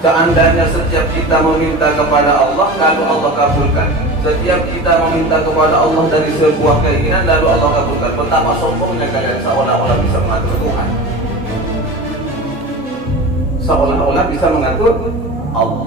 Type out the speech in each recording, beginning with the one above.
Seandainya setiap kita meminta kepada Allah, lalu Allah kabulkan. Setiap kita meminta kepada Allah dari sebuah keinginan, lalu Allah kabulkan. Betapa sombongnya kalian seolah-olah bisa mengatur Tuhan. Seolah-olah bisa mengatur Allah.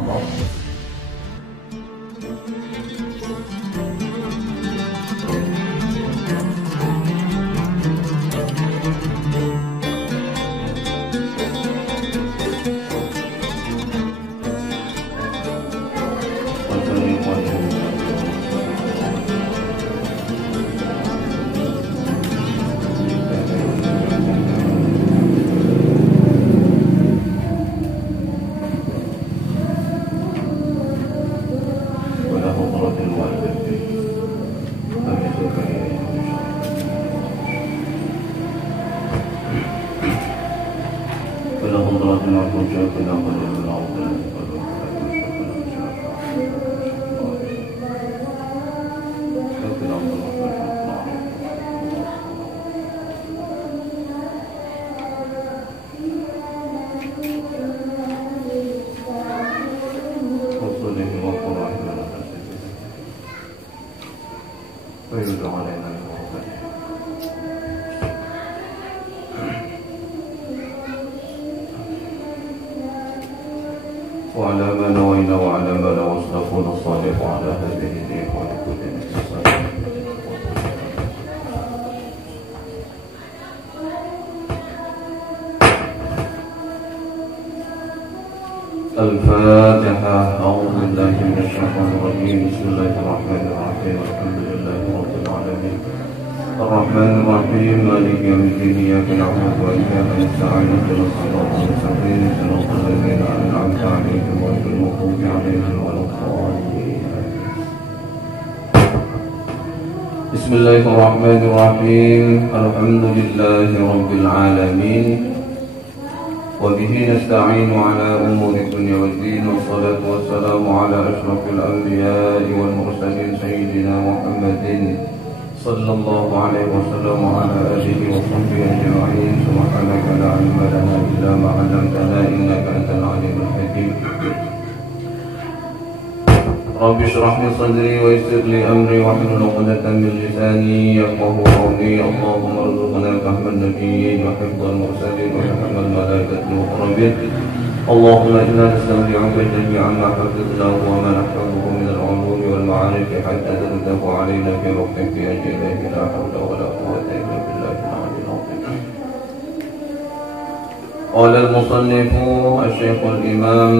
وعلى ما نوينا وعلى ما نوصفون الصالح وعلى هذه الإخوة كلهم الفاتحة. أعوذ بالله من الشيطان الرجيم. بسم الله الرحمن الرحيم. الحمد لله رب العالمين الرحمن الرحيم مالك يوم الدين. إياك نعبد وإياك نستعين اهدنا الصراط المستقيم صراط الذين أنعمت عليهم غير المغضوب عليهم ولا الضالين. بسم الله الرحمن الرحيم. الحمد لله رب العالمين وبه نستعين على أمور الدنيا والدين والصلاة والسلام على أشرف الأنبياء والمرسلين سيدنا محمد صلى الله عليه وسلم وعلى آله وصحبه أجمعين. سبحانك لا علم لنا إلا ما علمتنا إنك أنت العليم الحكيم. رب اشرح لي صدري ويسر لي أمري واحلل عقدة من لساني يفقهوا قولي. اللهم ارزقنا فهم النبيين وحفظ المرسلين وفهم الملائكة المقربين. اللهم إنا نستودعك جميعا ما حفظناه وما نحفظه من العلوم والمعارف حتى ترده علينا في وقت في أجله. لا حول ولا قوة إلا بالله العلي العظيم. قال المصنف الشيخ الإمام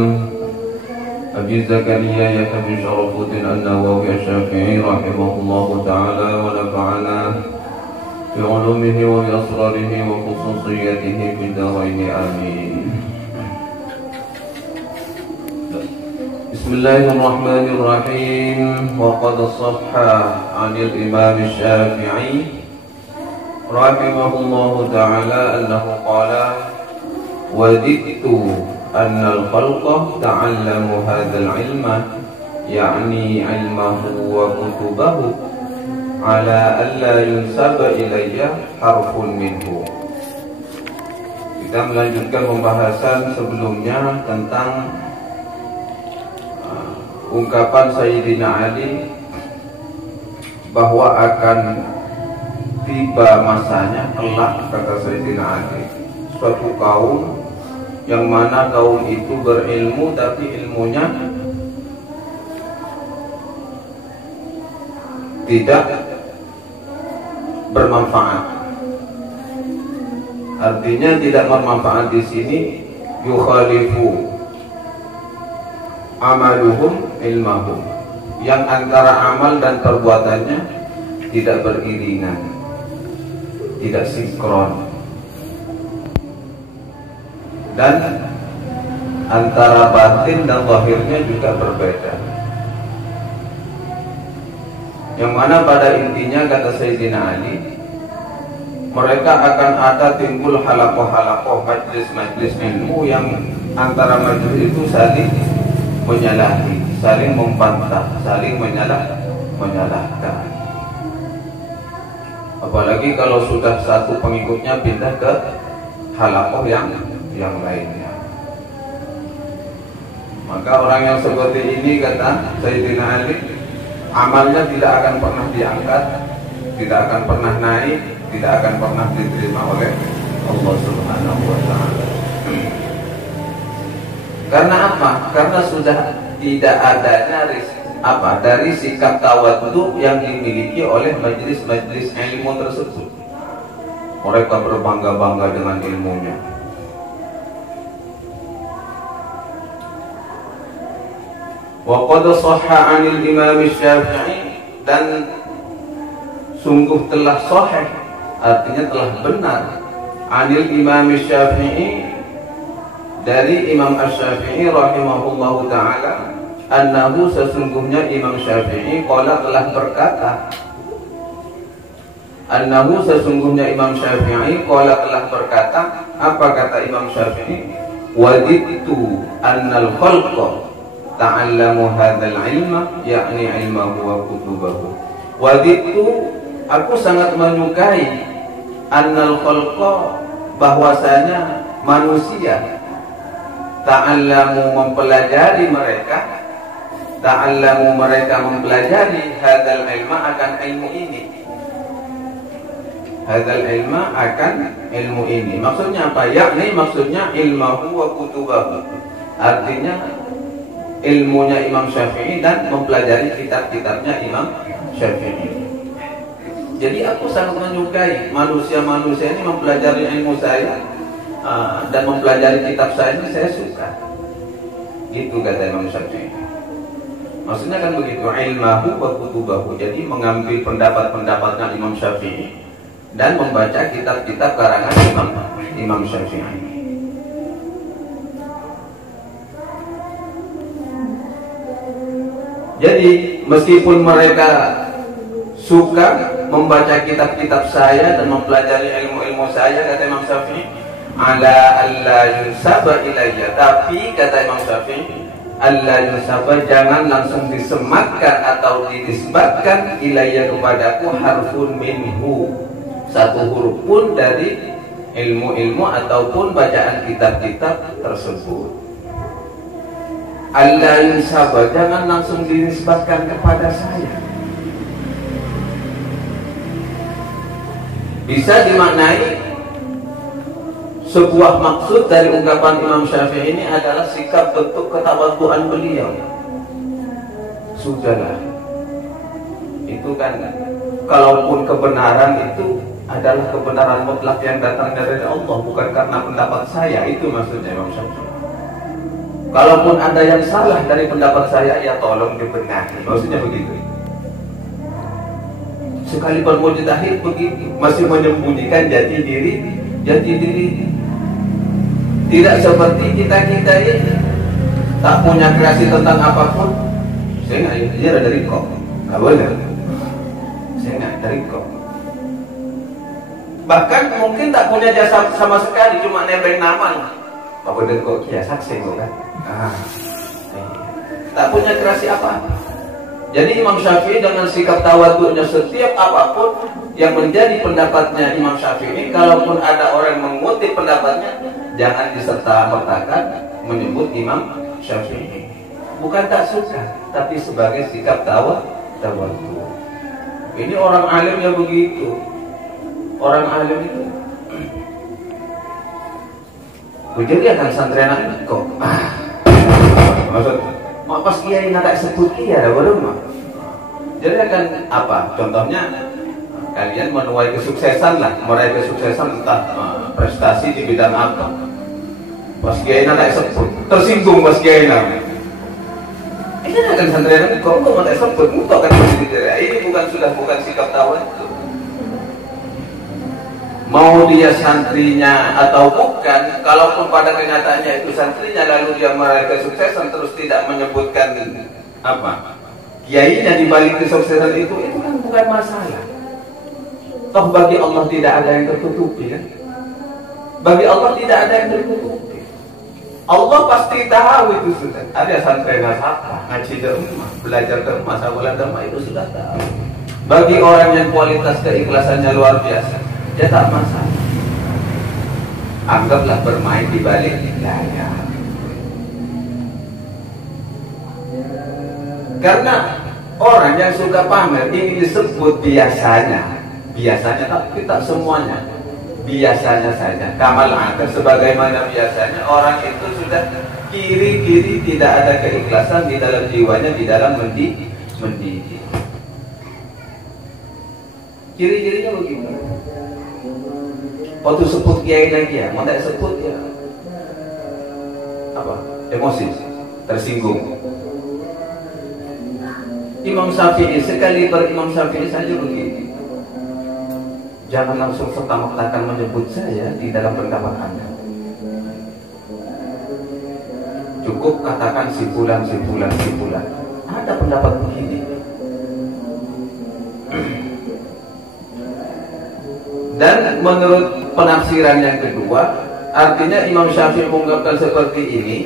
أبي زكريا يحيى بن شرف الدين النووي الشافعي رحمه الله تعالى ونفعنا بعلومه وبأسراره وخصوصيته في الدارين آمين. بسم الله الرحمن الرحيم. وقد صح عن الإمام الشافعي رحمه الله تعالى أنه قال: وددت أن الخلق تعلموا هذا العلم يعني علمه وكتبه على ألا ينسب إلي حرف منه. Kita melanjutkan pembahasan sebelumnya tentang ungkapan Sayyidina Ali bahwa akan tiba masanya kelak, kata Sayyidina Ali, suatu kaum yang mana kaum itu berilmu tapi ilmunya tidak bermanfaat. Artinya tidak bermanfaat di sini yukhalifu amaluhum ilmahum, yang antara amal dan perbuatannya tidak beriringan, tidak sinkron, dan antara batin dan zahirnya juga berbeda. Yang mana pada intinya, kata Sayyidina Ali, mereka akan ada timbul halakoh-halakoh, majlis-majlis ilmu yang antara majlis itu saling menyalahi, saling membantah, saling menyalahkan. Apalagi kalau sudah satu pengikutnya pindah ke halakoh yang lainnya. Maka orang yang seperti ini, kata Sayyidina Ali, amalnya tidak akan pernah diangkat, tidak akan pernah naik, tidak akan pernah diterima oleh Allah Subhanahu wa Ta'ala. Karena apa? Karena sudah tidak adanya dari sikap tawadhu yang dimiliki oleh majelis-majelis ilmu tersebut. Mereka berbangga-bangga dengan ilmunya. Wa qad shahha 'anil Imam Syafi'i, dan sungguh telah sahih, artinya telah benar, 'anil Imam Syafi'i, dari Imam Asy-Syafi'i rahimahullahu taala, annahu, sesungguhnya Imam Syafi'i qala telah berkata, annahu, sesungguhnya Imam Syafi'i qala telah berkata. Apa kata Imam Syafi'i? Wadidtu annal khalqa ta'allamu hadzal ilma, yakni ilmahu wa kutubahu. Wadidtu, aku sangat menyukai, annal khalqa, bahwasanya manusia, ta'allamu, mempelajari mereka, ta'allamu, mereka mempelajari, hadzal ilma, akan ilmu ini, hadzal ilma, akan ilmu ini. Maksudnya apa? Yakni maksudnya ilmahu wa kutubahu, artinya ilmunya Imam Syafi'i dan mempelajari kitab-kitabnya Imam Syafi'i. Jadi aku sangat menyukai manusia-manusia ini mempelajari ilmu saya dan mempelajari kitab saya ini, saya suka. Itu kata Imam Syafi'i. Maksudnya kan begitu, ilmahu wa kutubahu. Jadi mengambil pendapat-pendapatnya Imam Syafi'i dan membaca kitab-kitab karangan Imam Syafi'i. Jadi meskipun mereka suka membaca kitab-kitab saya dan mempelajari ilmu-ilmu saya, kata Imam Syafi'i, ala alla yunsaba ilayya, tapi kata Imam Syafi'i, alla yunsaba, jangan langsung disematkan atau dinisbatkan ilayya, kepadaku, harfun minhu, satu huruf pun dari ilmu-ilmu ataupun bacaan kitab-kitab tersebut. Allah yunsaba, jangan langsung dinisbatkan kepada saya. Bisa dimaknai sebuah maksud dari ungkapan Imam Syafi'i ini adalah sikap bentuk ketawadhuan beliau. Sudahlah, itu kan, kalaupun kebenaran itu adalah kebenaran mutlak yang datang dari Allah, bukan karena pendapat saya. Itu maksudnya Imam Syafi'i. Kalaupun ada yang salah dari pendapat saya, ya tolong dibenahi. Maksudnya begitu. Sekalipun mujtahid begitu, masih menyembunyikan jati diri. Tidak seperti kita ini, tak punya kreasi tentang apapun. Saya nggak ada dari kok, nggak boleh. Saya nggak dari kok. Bahkan mungkin tak punya jasa sama sekali, cuma nebeng nama. Apa bener kok ya saksi kan? Tak punya kreasi apa. Jadi Imam Syafi'i dengan sikap tawadhu'nya, setiap apapun yang menjadi pendapatnya Imam Syafi'i, kalaupun ada orang mengutip pendapatnya, jangan diserta-mertakan menyebut Imam Syafi'i. Bukan tak suka, tapi sebagai sikap tawadhu. Ini orang alim yang begitu. Orang alim itu jadi akan santrianan kok. Maksud, pas kiai nak sebut kiai ada belum? Jadi akan apa? Contohnya kalian menuai kesuksesan lah, meraih kesuksesan entah prestasi di bidang apa. Pas kiai nak sebut, tersinggung pas kiai nak. Ini akan santrianan kok nak sebut, untuk kan ini bukan sikap tawadhu. Mau dia santrinya atau bukan, kalaupun pada kenyataannya itu santrinya, lalu dia meraih kesuksesan terus tidak menyebutkan apa kiainya di balik kesuksesan itu kan bukan masalah. Toh bagi Allah tidak ada yang tertutupi kan? Bagi Allah tidak ada yang tertutupi. Allah pasti tahu itu sudah. Ada santri nasabah, ngaji di rumah, belajar di rumah, sahabat di rumah, itu sudah tahu. Bagi orang yang kualitas keikhlasannya luar biasa, ya tak masalah. Anggaplah bermain di balik layar. Karena orang yang suka pamer ini disebut biasanya, tapi tak semuanya, biasanya saja. Kamal ada, sebagaimana biasanya orang itu sudah kiri-kiri tidak ada keikhlasan di dalam jiwanya, di dalam mendidik. Ciri-cirinya begitu. Waktu sebut kiai lagi ya, mau tak sebut ya apa? Emosi, tersinggung. Imam Syafi'i, sekali berimam Syafi'i saja begitu. Jangan langsung serta-merta menyebut saya di dalam pendapat Anda. Cukup katakan si fulan. Ada pendapat begini. Dan menurut penafsiran yang kedua, artinya Imam Syafi'i mengungkapkan seperti ini.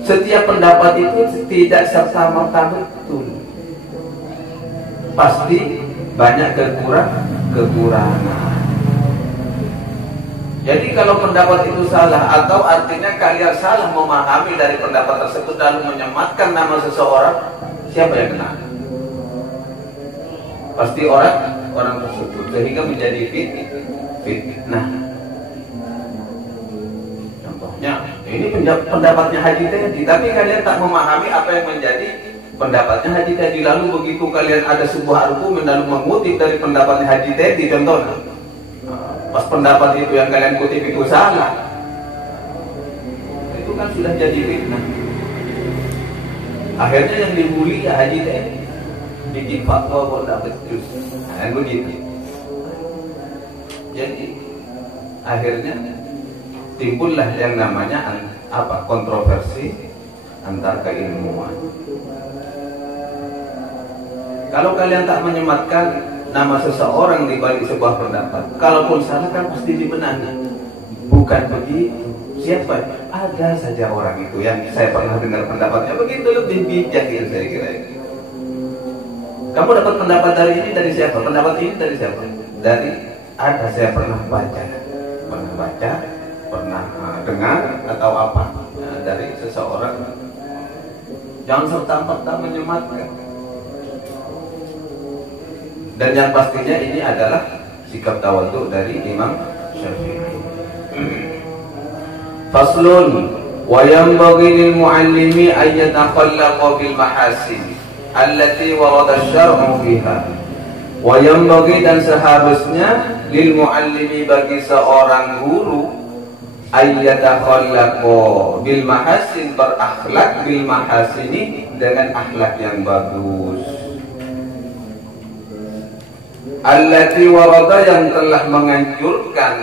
Setiap pendapat itu tidak serta-merta betul. Pasti banyak kekurangan. Jadi kalau pendapat itu salah, atau artinya kalian salah memahami dari pendapat tersebut lalu menyematkan nama seseorang, siapa yang kena? Pasti orang tersebut, sehingga menjadi fitnah. Contohnya, ini pendapatnya Haji Teddy, tapi kalian tak memahami apa yang menjadi pendapatnya Haji Teddy. Lalu begitu kalian ada sebuah argumen lalu mengutip dari pendapatnya Haji Teddy, contohnya, pas pendapat itu yang kalian kutip itu salah, itu kan sudah jadi fitnah. Akhirnya yang dibully ya Haji Teddy, bikin fatwa kok tidak becus, nah begitu. Jadi akhirnya timbullah yang namanya kontroversi antar keilmuan. Kalau kalian tak menyematkan nama seseorang di balik sebuah pendapat, kalaupun salah kan pasti dibenahi. Bukan begitu. Siapa? Ada saja orang itu yang saya pernah dengar pendapatnya begitu, lebih bijak ya saya kira. Kamu dapat pendapat dari ini dari siapa? Pendapat ini dari siapa? Dari ada, saya pernah baca, pernah dengar atau apa dari seseorang. Jangan serta-merta menyematkan. Dan yang pastinya ini adalah sikap tawadhu dari Imam Syafi'i. Faslun wa yanbaghi lil muallimi an yatakhallaqa bil mahasin allati warada asy-syar'u fiha. Wa yanbaghi, dan seharusnya, lil muallimi, bagi seorang guru, an yatakhallaqa bil mahasin, berakhlak bil mahasini, dengan akhlak yang bagus. Allati warada, yang telah menganjurkan,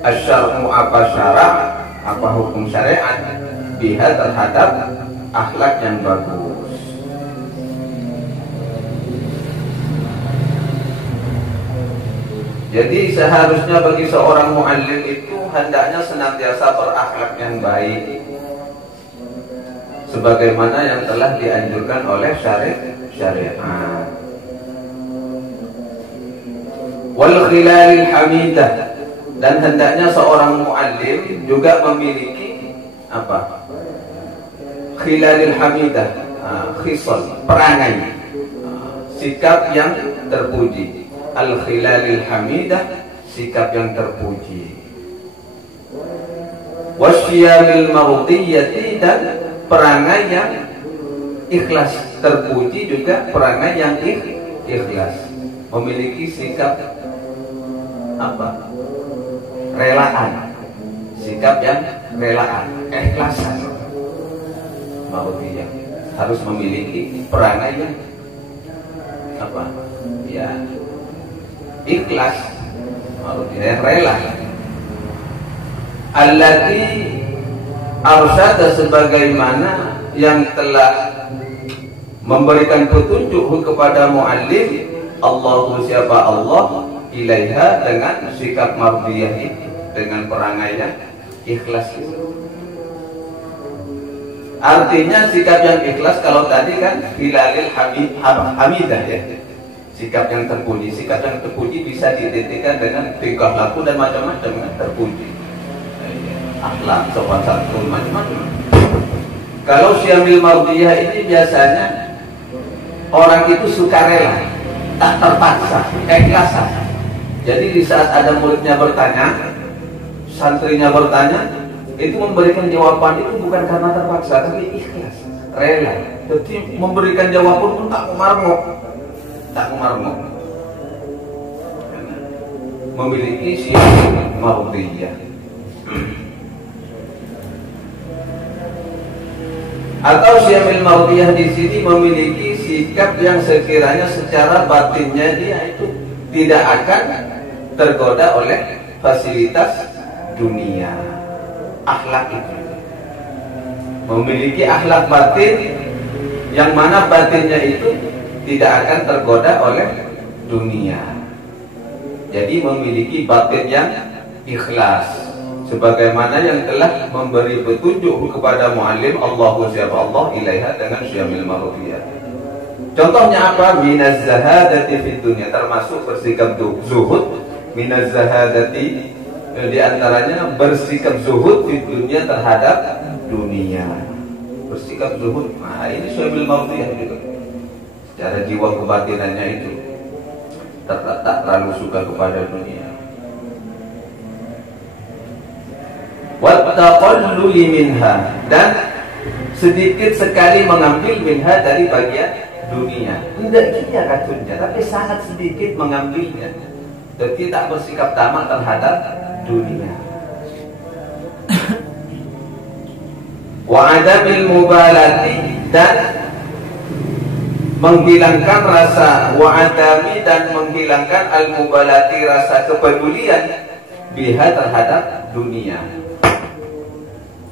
asy-syar'u, apa syara', apa hukum syariat, biha, terhadap akhlak yang bagus. Jadi seharusnya bagi seorang muallim itu hendaknya senantiasa berakhlak yang baik, sebagaimana yang telah dianjurkan oleh syariat. Wal khilalil hamidah, dan hendaknya seorang muallim juga memiliki apa? Khilalil hamidah, khisal, perangai, sikap yang terpuji. Al khilalil hamidah, sikap yang terpuji. Wasyiyamil mardiyati, dan perangai yang ikhlas. Terpuji juga perangai yang ikhlas. Memiliki sikap apa? Relaan. Sikap yang relaan, keikhlasan. Mardiyah harus memiliki perangai yang apa? Ya, ikhlas, yang rela. Allati arsyada, sebagaimana yang telah memberikan petunjuk kepada muallim, Allahu, siapa Allah, ilaiha, dengan sikap mardiyah itu, dengan perangai yang ikhlas itu. Artinya sikap yang ikhlas, kalau tadi kan hilalil hamidah ya, sikap yang terpuji. Sikap yang terpuji bisa diidentikan dengan tingkah laku dan macam-macam kan, terpuji, akhlak, sopan santun, macam-macam. Kalau syamil mardiyah ini biasanya orang itu sukarela, tak terpaksa, keikhlasan. Jadi di saat ada muridnya bertanya, santrinya bertanya, itu memberikan jawaban itu bukan karena terpaksa, tapi ikhlas, rela. Jadi memberikan jawaban pun tak marmok, memiliki syamil mardiyah. Atau syamil mardiyah di sini memiliki sikap yang sekiranya secara batinnya dia itu tidak akan tergoda oleh fasilitas dunia. Akhlak itu memiliki akhlak batin yang mana batinnya itu tidak akan tergoda oleh dunia. Jadi memiliki batin yang ikhlas, sebagaimana yang telah memberi petunjuk kepada muallim Allahu siapa Allah ilaiha dengan syamil mardiyah. Contohnya apa? Minaz zahadati fid dunya, termasuk bersikap zuhud. Minaz zahadati, di antaranya bersikap zuhud di dunia terhadap dunia. Bersikap zuhud. Nah, ini syamil mardiyah juga. Secara jiwa kebatinannya itu tak terlalu suka kepada dunia. Wattaqalluli minha, dan sedikit sekali mengambil minha dari bagian dunia. Tidak iya katanya, tapi sangat sedikit mengambilnya. Dan tidak bersikap tamak terhadap dunia. Wa adamil mubalati, dan menghilangkan rasa wa'adami, dan menghilangkan al-mubalati, rasa kepedulian biha terhadap dunia,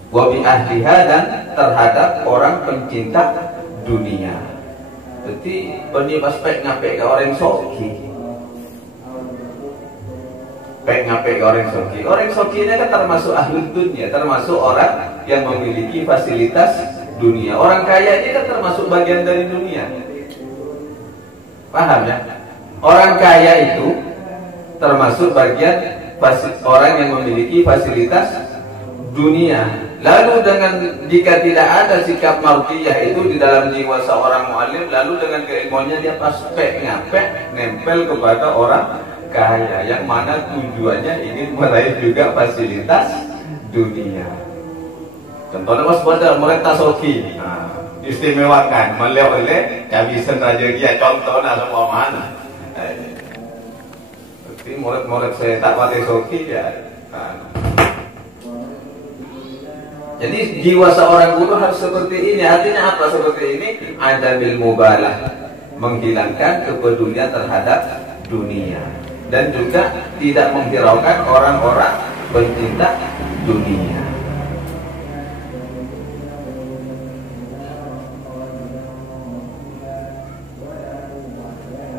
wa bi ahliha, dan terhadap orang pencinta dunia. Jadi penibas pek ngapek ke orang soki, pek ngapek ke orang soki. Orang soki ini kan termasuk ahli dunia, termasuk orang yang memiliki fasilitas dunia. Orang kaya ini kan termasuk bagian dari dunia. Paham ya? Orang kaya itu termasuk bagian orang yang memiliki fasilitas dunia. Lalu dengan jika tidak ada sikap mardiyah itu di dalam jiwa seorang muallim, lalu dengan keilmuannya dia pas ngapek nempel kepada orang kaya, yang mana tujuannya ingin meraih juga fasilitas dunia. Contohnya mas pada mereka soki, istimewakan, oleh kabisan raja dia, contohnya semua mana. Jadi murid-murid saya tak pakai soki ya. Jadi jiwa seorang guru harus seperti ini. Artinya apa seperti ini? Adamil mubalah, menghilangkan kepedulian terhadap dunia, dan juga tidak menghiraukan orang-orang pencinta dunia.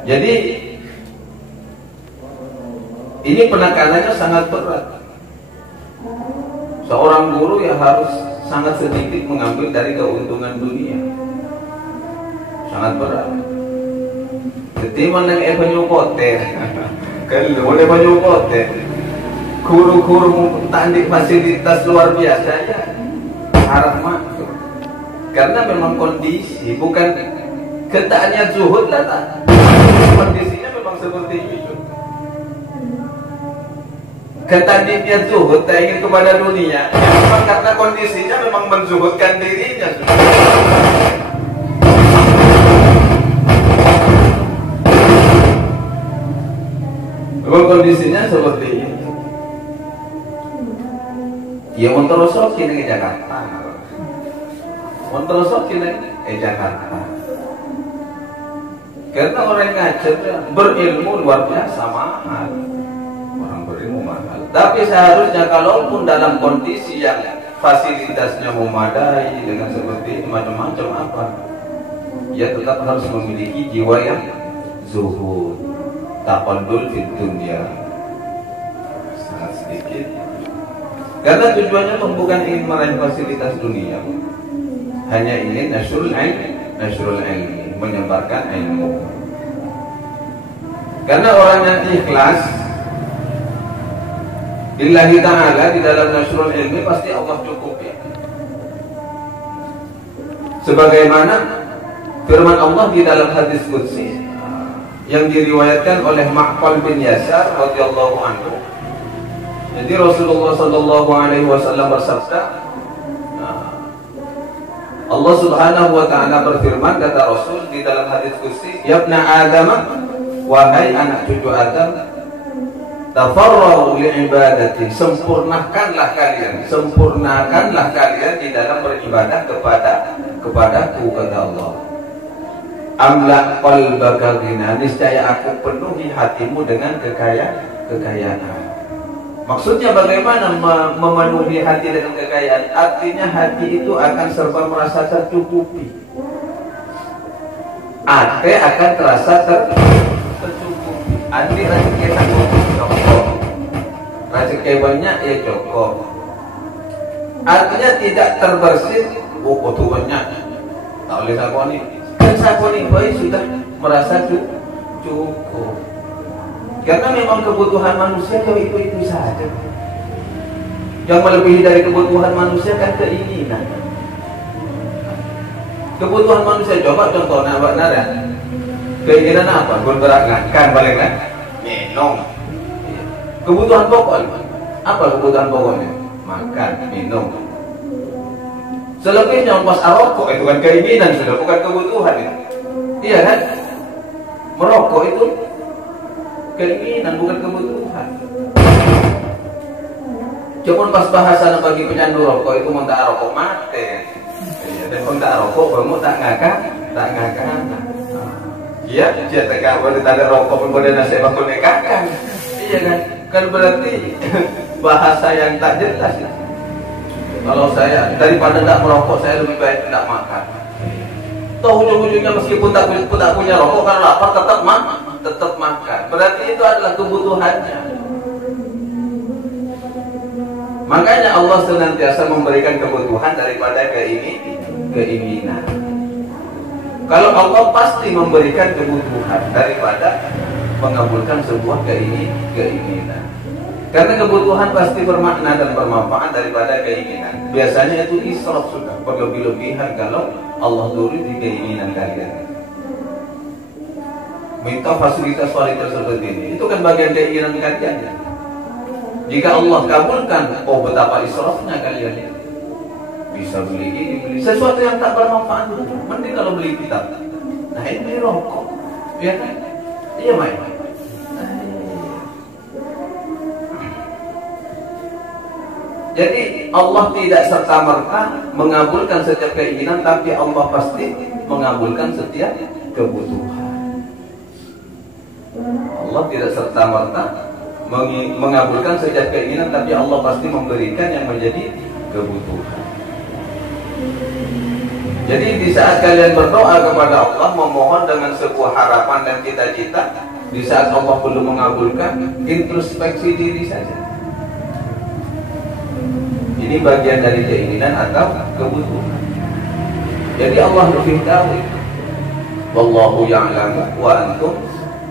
Jadi ini penekanannya sangat berat. Seorang guru yang harus sangat sedikit mengambil dari keuntungan dunia, sangat berat. Ketimbang yang penyukote, kalau oleh penyukote, guru-guru tanding fasilitas luar biasa ya, harap masuk. Karena memang kondisi, bukan ketaannya zuhud lah, tak. Kondisinya memang seperti itu. Ketandingnya zuhud, tak ingin kepada dunia, ya memang karena kondisinya memang menzuhudkan dirinya. Memang kondisinya seperti itu. Ya monterosokin ke Jakarta, monterosokin ke Jakarta. Karena orang ngajar berilmu luar biasa mahal. Tapi seharusnya kalaupun dalam kondisi yang fasilitasnya memadai dengan seperti macam-macam apa, ya tetap harus memiliki jiwa yang zuhud, taqallul fid dunya, sangat sedikit. Karena tujuannya bukan ingin meraih fasilitas dunia, hanya ingin nasrul ilmi, menyebarkan ilmu. Karena orang yang ikhlas billahi ta'ala di dalam nasrul ilmi, pasti Allah cukup ya. Sebagaimana firman Allah di dalam hadis qudsi yang diriwayatkan oleh Ma'qal bin Yasar radhiyallahu anhu. Jadi Rasulullah sallallahu alaihi wasallam bersabda, Allah Subhanahu wa taala berfirman, kata Rasul di dalam hadis qudsi, "Ya ibna Adam, wahai anak cucu Adam, tafarraghu li ibadati, sempurnakanlah kalian di dalam beribadah kepadaku," kata Allah. "Amla qalbaka ghina, niscaya aku penuhi hatimu dengan kekayaan." Maksudnya bagaimana memenuhi hati dengan kekayaan? Artinya hati itu akan serba merasa tercukupi. Hati akan terasa tercukupi. Andi rezeki cukup, rezeki banyak ya cukup. Artinya tidak terbersit. Tuh banyak. Tak boleh sakoni. Dan sakoni baik sudah merasa cukup. Karena memang kebutuhan manusia itu saja. Yang melebihi dari kebutuhan manusia kan keinginan. Kebutuhan manusia, coba contohnya Mbak Nara. Keinginan apa? Bergerak kan paling kan? Minum. Kebutuhan pokok. Apa kebutuhan pokoknya? Makan, minum. Selebihnya pas rokok itu kan keinginan, sudah bukan kebutuhan itu. Iya kan? Merokok itu keinginan, bukan kebutuhan. Cuma pas bahasan bagi penyandu rokok itu mau tak rokok mati. Dan pun tak rokok, kamu tak ngakak. Iya, dia tak kabar tak ada rokok pun boleh nasi bakul nekakan. Iya kan? Kan berarti bahasa yang tak jelas. Kalau saya daripada tak merokok, saya lebih baik tidak makan. Toh ujung-ujungnya meskipun tak punya rokok, kan lapar tetap makan. Berarti itu adalah kebutuhannya. Makanya Allah senantiasa memberikan kebutuhan daripada keinginan. Kalau Allah pasti memberikan kebutuhan daripada mengabulkan sebuah keinginan. Karena kebutuhan pasti bermakna dan bermanfaat daripada keinginan. Biasanya itu israf, sudah berlebih-lebihan kalau Allah turuti di keinginan kalian. Minta fasilitas seperti ini, itu kan bagian keinginan kalian ya. Jika Allah kabulkan, oh betapa israfnya kalian ya. Bisa beli ini, beli sesuatu yang tak bermanfaat. Mending kalau beli kitab. Nah ini beli rokok, ya kan? Iya main. Jadi Allah tidak serta-merta mengabulkan setiap keinginan, tapi Allah pasti mengabulkan setiap kebutuhan. Allah tidak serta-merta mengabulkan setiap keinginan, tapi Allah pasti memberikan yang menjadi kebutuhan. Jadi di saat kalian berdoa kepada Allah, memohon dengan sebuah harapan dan cita-cita, di saat Allah belum mengabulkan, introspeksi diri saja. Ini bagian dari keinginan atau kebutuhan. Jadi Allah lebih tahu. Wallahu ya'lamu wa antum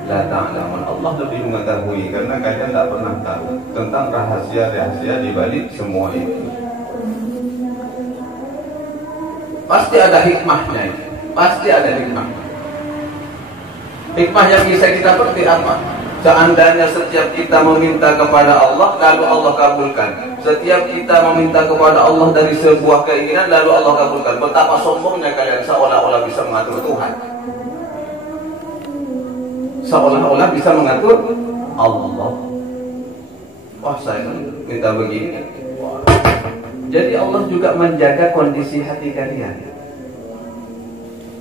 la ta'lamun. Allah lebih mengetahui karena kalian tak pernah tahu tentang rahasia-rahasia di balik semua itu. Pasti ada hikmahnya itu. Pasti ada hikmahnya. Hikmah yang bisa kita petik apa? Seandainya setiap kita meminta kepada Allah, lalu Allah kabulkan. Setiap kita meminta kepada Allah dari sebuah keinginan, lalu Allah kabulkan. Betapa sombongnya kalian seolah-olah bisa mengatur Tuhan. Seolah-olah bisa mengatur Allah. Wah, saya minta begini. Jadi Allah juga menjaga kondisi hati kalian.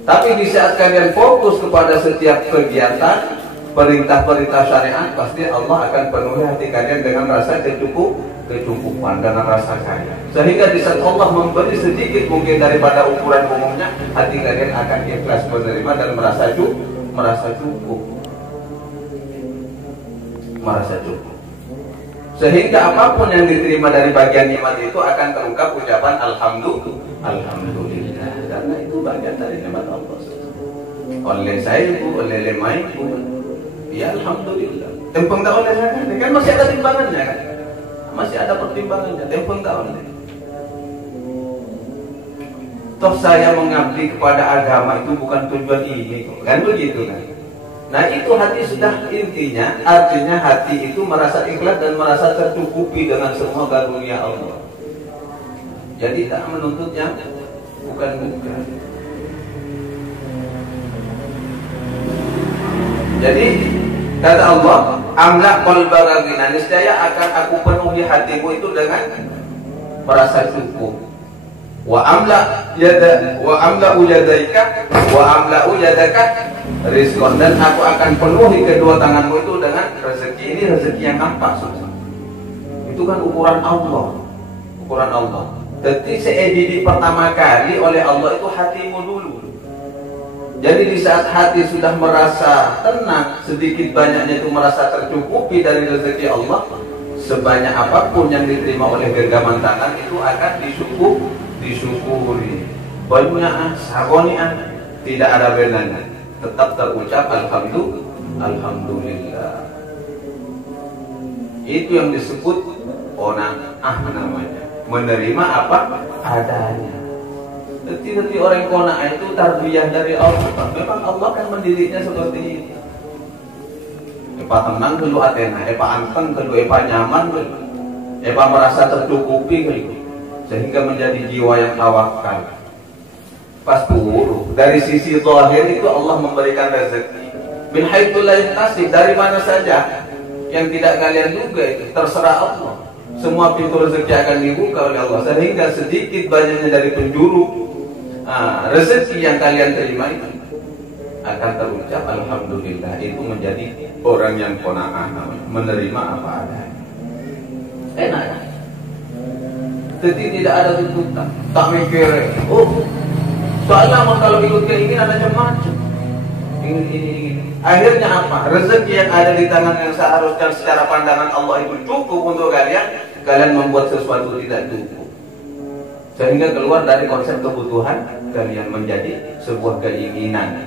Tapi di saat kalian fokus kepada setiap kegiatan, perintah-perintah syariat, pasti Allah akan penuhi hati kalian dengan rasa kecukupan, dengan rasa kaya. Sehingga di saat Allah memberi sedikit mungkin daripada ukuran umumnya, hati kalian akan ikhlas menerima dan merasa cukup. Sehingga apapun yang diterima dari bagian nikmat itu akan terungkap ucapan alhamdulillah. Karena itu bagian dari nikmat Allah. Oleh saya itu, oleh lemai itu, ya alhamdulillah. Tempeng tak oleh saya kan masih ada timbangannya kan, masih ada pertimbangannya. Tempeng tak oleh. Toh saya mengabdi kepada agama itu bukan tujuan ini, kan begitu kan? Nah itu hati sudah intinya, artinya hati itu merasa ikhlas dan merasa tercukupi dengan semua karunia Allah. Jadi tak menuntut yang bukan. Jadi kata Allah, amla qalbaka ghina, niscaya akan aku penuhi hatimu itu dengan merasa cukup. Wa amla yadaika rizqan, dan aku akan penuhi kedua tanganmu itu dengan rezeki. Ini rezeki yang nampak susah. Itu kan ukuran Allah. Jadi seedidik pertama kali oleh Allah itu hatimu dulu. Jadi di saat hati sudah merasa tenang, sedikit banyaknya itu merasa tercukupi dari rezeki Allah, sebanyak apapun yang diterima oleh genggaman tangan itu akan disyukuri. Banyak sabonian tidak ada benarnya, tetap terucap alhamdulillah. Itu yang disebut qanaah namanya, menerima apa adanya. Jadi orang qanaah itu tarbiyah dari Allah. Memang Allah kan mendidiknya seperti itu. Epa tenang dulu atena, epa anteng dulu, epa nyaman dulu, epa merasa tercukupi dulu, sehingga menjadi jiwa yang tawakal. Pas buruk dari sisi zahir itu Allah memberikan rezeki min haitsu la yahtasib, dari mana saja yang tidak kalian duga, itu terserah Allah. Semua pintu rezeki akan dibuka oleh Allah, sehingga sedikit banyaknya dari penjuru rezeki yang kalian terima itu akan terucap alhamdulillah. Itu menjadi orang yang qanaah, menerima apa adanya. Enak. Jadi tidak ada tuntutan, tak mikir, soalnya kalau ikut keinginan macam-macam. Ini. Akhirnya apa? Rezeki yang ada di tangan yang seharusnya secara pandangan Allah itu cukup untuk kalian membuat sesuatu tidak cukup, sehingga keluar dari konsep kebutuhan kalian menjadi sebuah keinginan.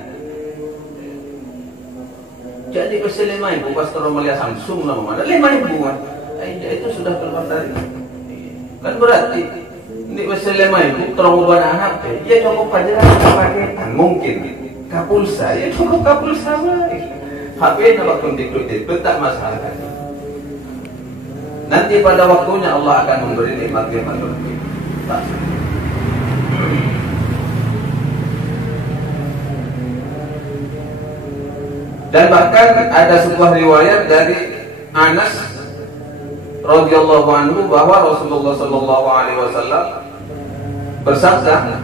Jadi keselima ibu pas kalau melihat Samsung nama mana 5.000 kan? Itu sudah keluar dari kan, berarti ini keselima ibu terong buat anak ya cukup aja paketan, mungkin kapulsa ya cukup kapulsa baik. HP nak kontik-kontik tak masalah. Nanti pada waktunya Allah akan memberi nikmat-nikmat lebih. Dan bahkan ada sebuah riwayat dari Anas radhiyallahu anhu bahwa Rasulullah sallallahu alaihi wasallam bersabda,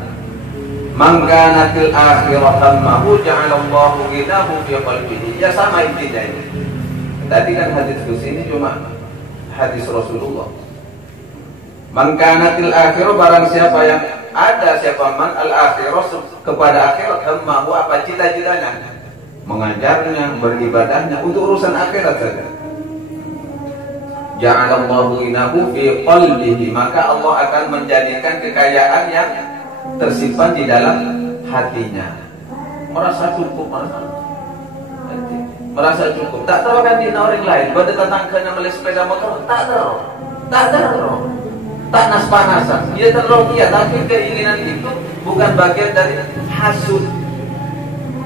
"Man kana fil akhirah hammahu ja'alallahu ghinahu fi qalbihi." Ya sama intinya ini. Tadi kan hadis ini cuma hadis Rasulullah. Man kana fil akhirah, barang siapa yang ada siapa man al akhirah kepada akhirat, hammahu apa cita-citanya, mengajarnya, beribadahnya untuk urusan akhirat saja. Ja'alallahu ghinahu fi qalbihi, maka Allah akan menjadikan kekayaan yang tersimpan di dalam hatinya. Merasa cukup, merasa cukup. Tak tahu kan di orang lain, pada tetangga beli sepeda motor, tak tahu. Tak nas-panasan. Dia terlalu iya, tapi keinginan itu bukan bagian dari hasud.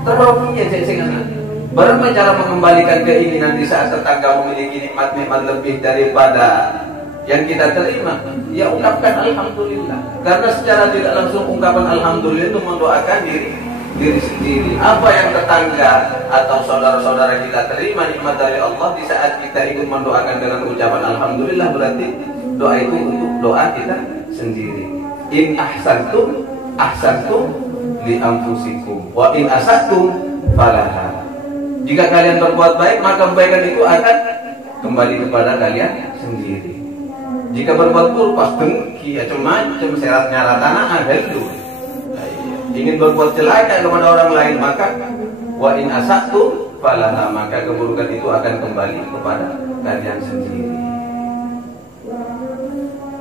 Terlalu iya cek-cekan. Bagaimana cara mengembalikan keinginan di saat tetangga memiliki nikmat-nikmat lebih daripada yang kita terima? Ya ungkapkan alhamdulillah. Karena secara tidak langsung ungkapan alhamdulillah itu mendoakan diri sendiri. Apa yang tetangga atau saudara-saudara kita terima nikmat dari Allah, di saat kita ikut mendoakan dengan ucapan alhamdulillah, berarti doa itu untuk doa kita sendiri. In ahsantum li anfusikum wa in asatum falaha. Jika kalian berbuat baik, maka kebaikan itu akan kembali kepada kalian sendiri. Jika berbuat buruk, pas dengki, macam-macam, serat nyara tanah ada itu. Ingin berbuat celaka kepada orang lain, maka wa in asatum falaha, maka keburukan itu akan kembali kepada kalian sendiri.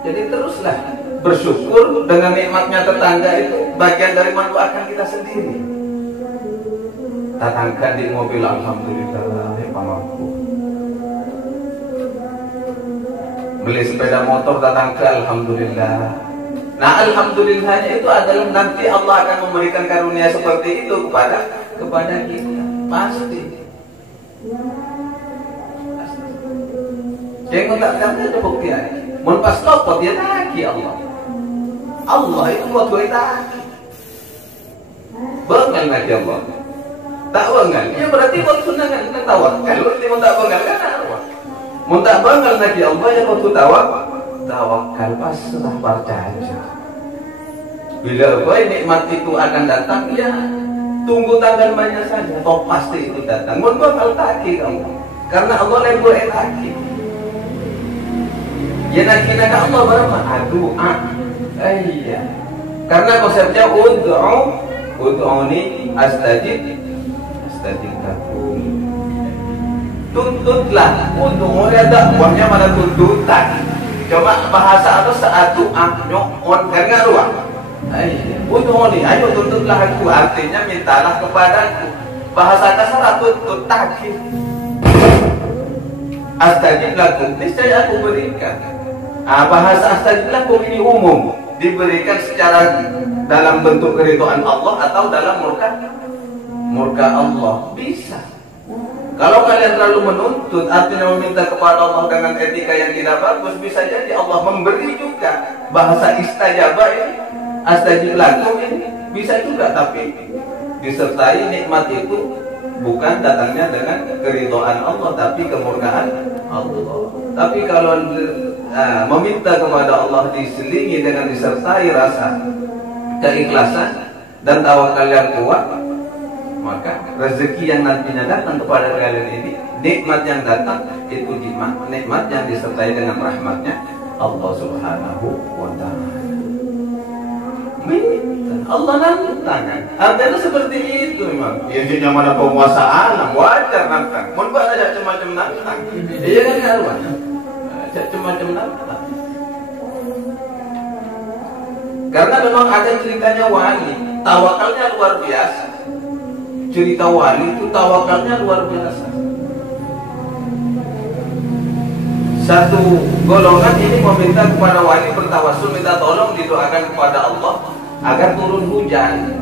Jadi teruslah bersyukur dengan nikmatnya tetangga, itu bagian dari mendoakan kita sendiri. Tetangga di mobil alhamdulillah ya mampu. Beli sepeda motor tetangga alhamdulillah. Nah, alhamdulillahnya itu adalah nanti Allah akan memberikan karunia seperti itu kepada kita. Pasti. Yang mentakkan ada bukti lagi. Mun pas lopot dia lagi Allah. Allah itu buat gue lagi. Bengal lagi Allah. Tak bengal. Ya berarti buat sunnah kan tawakal. Kalau tidak tak bengal kan arwah. Mun tak bengal lagi Allah ya waktu tawakal pasrah percaya. Bila nikmat itu akan datang ya tunggu tanggal mainnya saja. Toh pasti itu datang. Mun bakal taki kamu. Karena Allah lagi boleh taki. Ya nak Allah berapa? Doa. Iya. Karena konsepnya ud'uni astajib lakum. Tuntutlah. Ud'u ya dakwahnya mana tuntutan. Coba bahasa apa saat doa nyokon karena ruang. Ud'uni, ayo tuntutlah aku. Artinya mintalah kepadaku. Bahasa kasar tuntut takif. Astajib lakum, niscaya aku berikan. Bahasa astajib lakum ini umum, diberikan secara dalam bentuk keridhaan Allah atau dalam murka Allah. Bisa. Kalau kalian terlalu menuntut, artinya meminta kepada Allah dengan etika yang tidak bagus, bisa jadi Allah memberi juga. Bahasa istajabah ini, astajib lakum ini bisa juga, tapi disertai nikmat itu bukan datangnya dengan keridhaan Allah, tapi kemurkaan Allah. Tapi kalau meminta kepada Allah diselingi dengan disertai rasa keikhlasan dan tawakal yang kuat, maka rezeki yang nantinya datang kepada kalian ini, nikmat yang datang itu nikmat yang disertai dengan rahmatnya Allah Subhanahu wa Ta'ala. Allah nantang. Artinya seperti itu memang. Ya dia mana penguasa alam, wajar nantang. Mun buat aja macam-macam nantang. Iya kan kawan. Macam-macam nantang. Karena memang ada ceritanya wali, tawakalnya luar biasa. Cerita wali itu tawakalnya luar biasa. Satu golongan ini meminta kepada wali, bertawassul, minta tolong, didoakan kepada Allah agar turun hujan.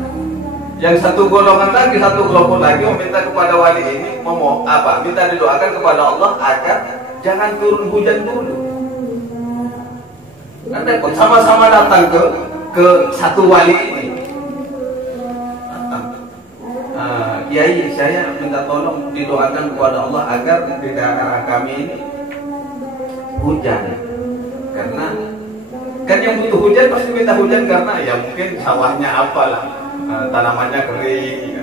Yang satu golongan lagi, satu kelompok lagi meminta kepada wali ini minta didoakan kepada Allah agar jangan turun hujan dulu. Kan repot, sama-sama datang ke satu wali ini. Kiai, saya minta tolong didoakan kepada Allah agar di daerah kami ini hujan. Karena kan yang butuh hujan pasti minta hujan karena ya mungkin sawahnya apalah, tanamannya kering.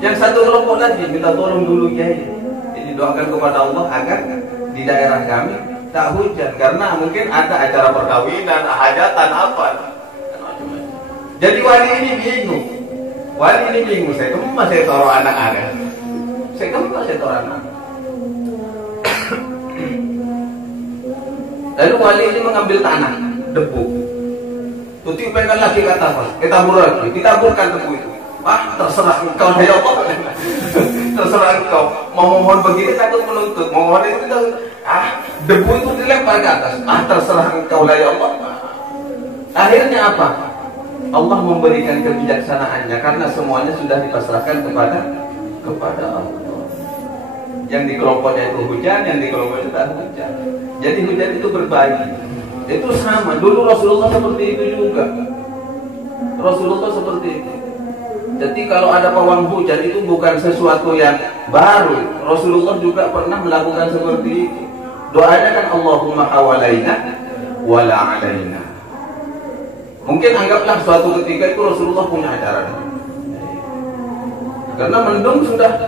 Yang satu kelompok lagi minta tolong dulu Kiai, ini doakan kepada Allah agar di daerah kami tak hujan karena mungkin ada acara perkawinan, hajatan apa. Jadi wali ini bingung. Saya kemas saya taruh anak-anak. Saya taruh anak. Lalu wali ini mengambil tanah, debu. Tutiupkan lagi ke atas, ditabur lagi, ditaburkan debu itu. Terserah engkau ya Allah. Terserah engkau. Mau mohon begini takut menuntut, mau mohon itu kita debu itu dilempar ke atas. Terserah engkau ya Allah. Akhirnya apa? Allah memberikan kebijaksanaannya karena semuanya sudah dipasrahkan kepada Allah. Yang di kelompoknya itu hujan, yang di kelompoknya tak hujan. Jadi hujan itu berbagi. Itu sama. Dulu Rasulullah seperti itu juga. Rasulullah seperti itu. Jadi kalau ada pawang hujan itu bukan sesuatu yang baru. Rasulullah juga pernah melakukan seperti itu. Doanya kan Allahumma hawalaina wala alaina. Mungkin anggaplah suatu ketika itu Rasulullah punya acara. Karena mendung sudah,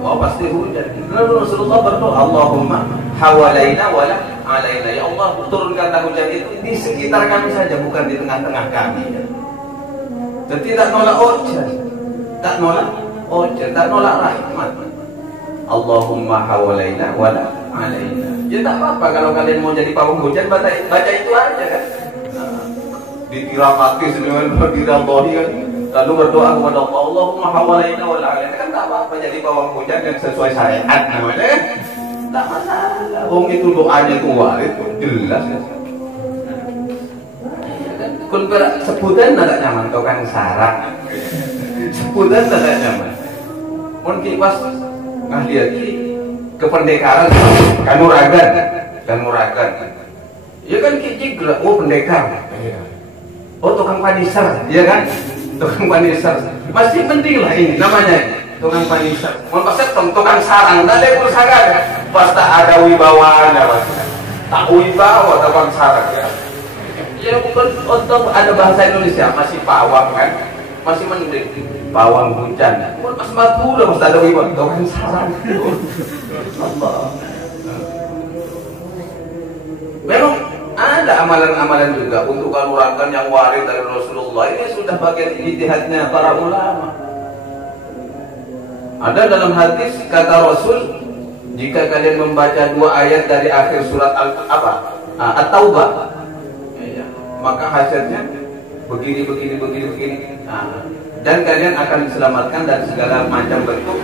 pasti hujan. Lalu Rasulullah berdoa, Allahumma hawalaina wala alaina. Ya Allah, turunkanlah hujan itu di sekitar kami saja, bukan di tengah-tengah kami. Dan tidak nolak hujan, tak nolak rahmat. Allahumma hawalaina wala alaina. Ya tak apa-apa kalau kalian mau jadi pawang hujan, baca itu aja kan. Ditirakati dengan berdirallahi kan, lalu berdoa kepada Allah, Allahumma hawalaina wala alaina. Kan tak apa-apa jadi pawang hujan yang sesuai syariat namanya kan, tak masalah. Itu doanya itu warid, jelas kan. kun sebutan tidak nyaman tukang sarang. Sebutan tidak nyaman. Mun kipas ngalihat kependekaran kanuragan. Ya kan kiki gerak, oh pendekar. Oh tukang panisar, ya kan? Tukang panisar. Masih penting lah ini namanya. Tukang panisar. Mun pas tukang sarang, ada yang sarang. Pas tak ada wibawanya, Mas. Tak wibawa tukang sarang ya. Ya bukan untuk ada bahasa Indonesia masih pawang kan? Masih mending pawang hujan. Mun pas matu pas ada wibawa tukang sarang. Allah. Memang ada amalan-amalan juga untuk kanuragan yang waris dari Rasulullah. Ini sudah bagian ijtihadnya para ulama. Ada dalam hadis kata Rasul, jika kalian membaca 2 ayat dari akhir surat At-Taubah, maka hasilnya begini. Dan kalian akan diselamatkan dari segala macam bentuk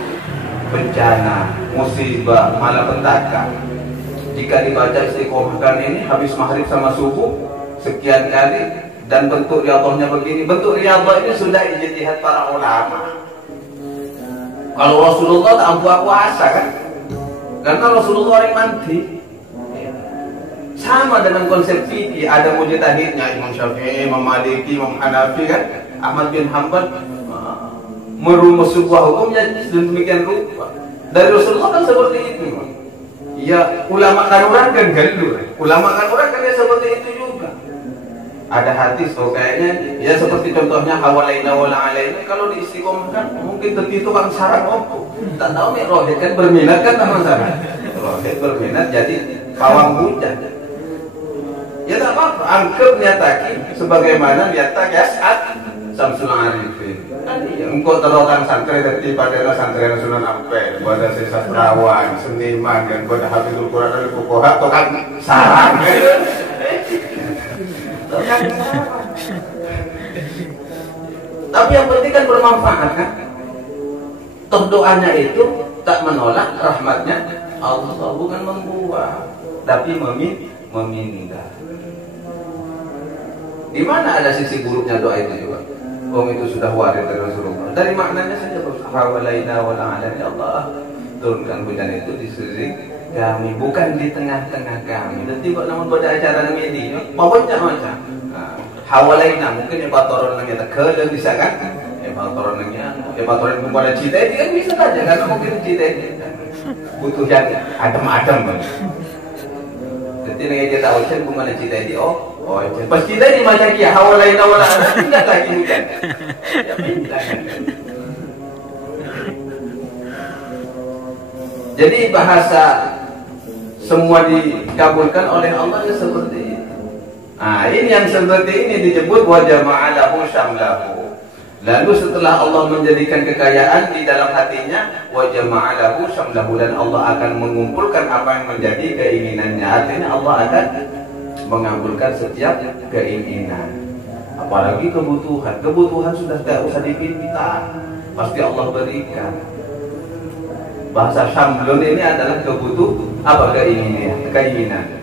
bencana, musibah, malapetaka. Jika dibaca istiqomahkan ini habis maghrib sama subuh sekian kali dan bentuk riyadhahnya begini. Bentuk riyadhah ini sudah ijtihad para ulama. Kalau Rasulullah tak ampuh puasa kan? Karena Rasulullah yang mandi. Sama dengan konsep fikih, ada mujtahidnya Imam Syafi'i, Imam Maliki, Imam Hanafi kan? Ahmad bin Hanbal merumus sebuah hukumnya sedemikian rupa. Dari Rasulullah kan seperti itu. Ya ulama kanuragan galur. Ulama kanuragan ya seperti itu juga. Ada hadis kayaknya ya seperti contohnya hawalaina wala alaina, kalau diistiqomahkan mungkin tertitu kan sarang opo. Tak tahu nih rohid kan berminat kan sama sarang. Rohid berminat jadi pawang hujan. Ya tak apa-apa, anggap nyataki sebagaimana nyata Yas'ad Samsul Arifin. Engkau terotang santri daripada santri Sunan Ampel, pada sastrawan, seniman, dan pada hafizul Quran dan fuqaha tukang sarang. Tapi yang penting kan bermanfaat kan. Toh doanya itu tak menolak rahmatnya Allah, bukan membuang, tapi meminta. Di mana ada sisi buruknya doa itu juga? Itu sudah waris dari Rasulullah. Dari maknanya saja hawalaina wala alaina, ya Allah turunkan hujan itu di sisi kami, bukan di tengah-tengah kami. Nanti kok namun pada acara ini pokoknya macam hawalaina mungkin ya patoron nang kita ke bisa kan? Ya patoron nangnya, ya patoron kepada cita itu kan bisa saja karena mungkin cita butuh yang adem-adem. Jadi nang kita ucap bukan cita itu pas cita ini macam dia hawalaina wala alaina tidak lagi hujan. Ya pindah. Jadi bahasa semua dikabulkan oleh Allah ya seperti itu. Nah ini yang seperti ini disebut wa jama'alahu syamlahu. Lalu setelah Allah menjadikan kekayaan di dalam hatinya, wa jama'alahu syamlahu, dan Allah akan mengumpulkan apa yang menjadi keinginannya. Artinya Allah akan mengabulkan setiap keinginan. Apalagi kebutuhan. Kebutuhan sudah tidak usah dipinta, pasti Allah berikan. Bahasa syamlun ini adalah keinginan.